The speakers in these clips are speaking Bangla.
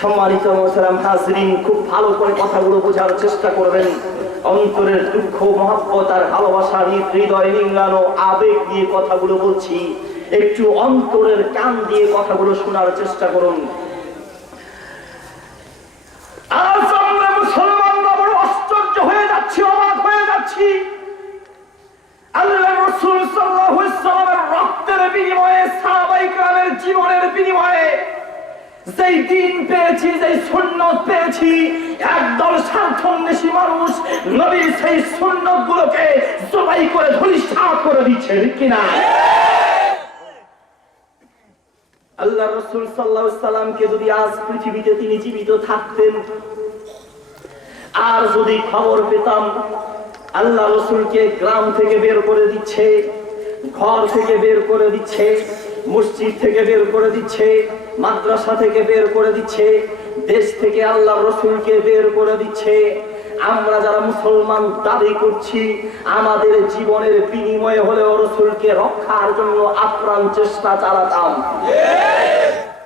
সম্মানিত মোসালাম হাজরিন, খুব ভালো করে কথাগুলো বোঝার চেষ্টা করবেন। অন্তরের দুঃখ, মহাব্বত আর ভালোবাসা হৃদয় নিংড়ানো আবেগ দিয়ে কথাগুলো বলছি। একটু অন্তরের কান দিয়ে কথাগুলো শোনার চেষ্টা করুন। জীবনের বিনিময়ে যেই দিন পেয়েছি, যেই সুন্নত পেয়েছি, একদল স্বার্থন্বেষী মানুষ নবীর সেই সুন্নত গুলোকে জবাই করে ধরিষ্ঠা করে দিচ্ছে কিনা? আল্লাহ রসুল সাল্লাহ সাল্লামকে যদি আজ পৃথিবীতে তিনি জীবিত থাকতেন, আর যদি খবর পেতাম আল্লাহ রসুলকে গ্রাম থেকে বের করে দিচ্ছে, ঘর থেকে বের করে দিচ্ছে মসজিদ থেকে বের করে দিচ্ছে, মাদ্রাসা থেকে বের করে দিচ্ছে, দেশ থেকে আল্লাহ রসুলকে বের করে দিচ্ছে। আমরা যারা মুসলমান দাবি করছি, আমাদের জীবনের বিনিময়ে হলেও রসুলকে রক্ষার জন্য আপ্রাণ চেষ্টা চালাতাম।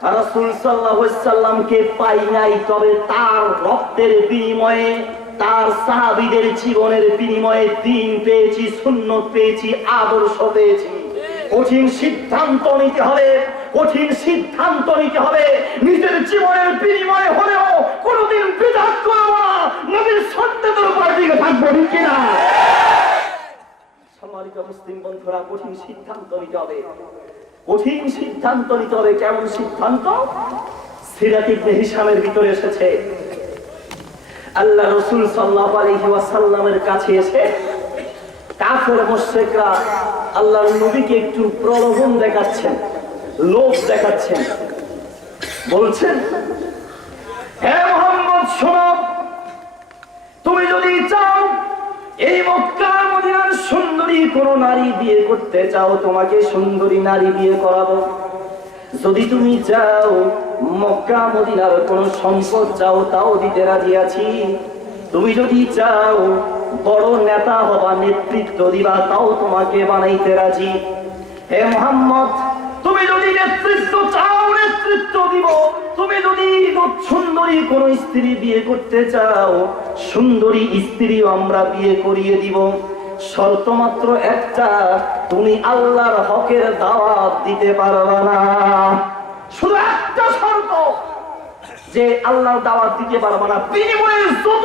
রাসূল আলাইহি পাই নাই, তবে তার রক্তের বিনিময়ে, তার সাহাবিদের জীবনের বিনিময়ে দিন পেয়েছি শূন্য পেয়েছি, আদর্শ পেয়েছি। কঠিন সিদ্ধান্ত নিতে হবে, কঠিন সিদ্ধান্ত নিতে হবে। নিজের জীবনের বিনিময়ে হলেও কোনোদিন বিদাত করব না। নবীর সন্তানের উপর দিকে থাকব কিনা? সম্মানিত মুসলিম বন্ধুরা, কঠিন সিদ্ধান্ত নিতে হবে। কঠিন সিদ্ধান্ত নিতে হবে, কেমন সিদ্ধান্ত? সিরাত ইবনে ভিতরে এসেছে। আল্লাহ রসুল সাল্লাহ আলাইহি ওয়াসাল্লামের কাছে এসে কাফের মুশরিকরা আল্লাহর নবীকে একটু প্রলোভন দেখাচ্ছেন, লোভ দেখাচ্ছেন। বলছেন হে মোহাম্মদ, শোনো, তুমি যদি চাও, এই মক্কা মদিনার সুন্দরী কোন নারী বিয়ে করতে চাও, তোমাকে সুন্দরী নারী বিয়ে করাবো। যদি তুমি চাও, মক্কা মদিনার কোন সম্পদ চাও, তাও দিতে রাজি আছি। তুমি যদি চাও বড় নেতা হবা নেতৃত্ব দিবা, তাও তোমাকে বানাইতে রাজি। হে মোহাম্মদ, তুমি যদি নেতৃত্ব চাও, নেতৃত্ব দিব। তুমি যদি সুন্দরী কোন স্ত্রী বিয়ে করতে চাও, সুন্দরী স্ত্রীও আমরা বিয়ে করিয়ে দিব। শর্ত মাত্র একটা, তুমি আল্লাহর হকের দাওয়াত দিতে পারবে না। শুধু একটা শর্ত, যে আল্লাহর দাওয়াত দিতে পারবে না। বিনিময়ে যত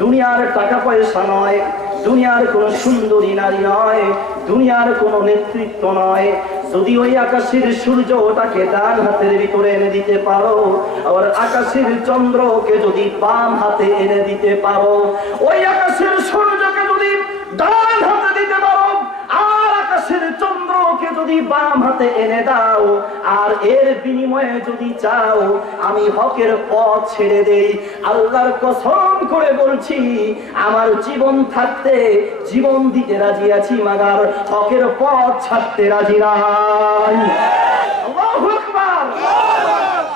দুনিয়ার টাকা পয়সা নয়, দুনিয়ার কোনো সুন্দরী নারী নয়, দুনিয়ার কোনো নেতৃত্ব নয়। যদি ওই আকাশের সূর্য ওটাকে ডান হাতের ভিতরে এনে দিতে পারো, আবার আকাশের চন্দ্রকে যদি বাম হাতে এনে দিতে পারো, ওই আকাশের সূর্যকে বাম হাতে এনে দাও, আর এর বিনিময়ে যদি চাও, আমি হকের পথ ছেড়ে দেই। আল্লাহর কসম করে বলছি, আমার জীবন থাকতে জীবন দিতে রাজি আছি মাগার হকের পথ ছাড়তে রাজি নাই।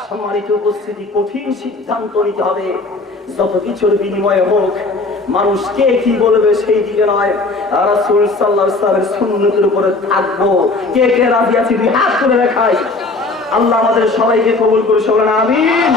সম্মানিত উপস্থিতি, কঠিন সিদ্ধান্ত নিতে হবে। যত কিছুর বিনিময়ে হোক মানুষ কে কি বলবে সেই দিকে নয়। রাসূল সাল্লাল্লাহু আলাইহি ওয়াসাল্লামের সুন্নতের উপরে থাকব। কে কে রাজি আছি হাত করে দেখাই আল্লাহ আমাদের সবাইকে কবুল করে সবলেন আমিন।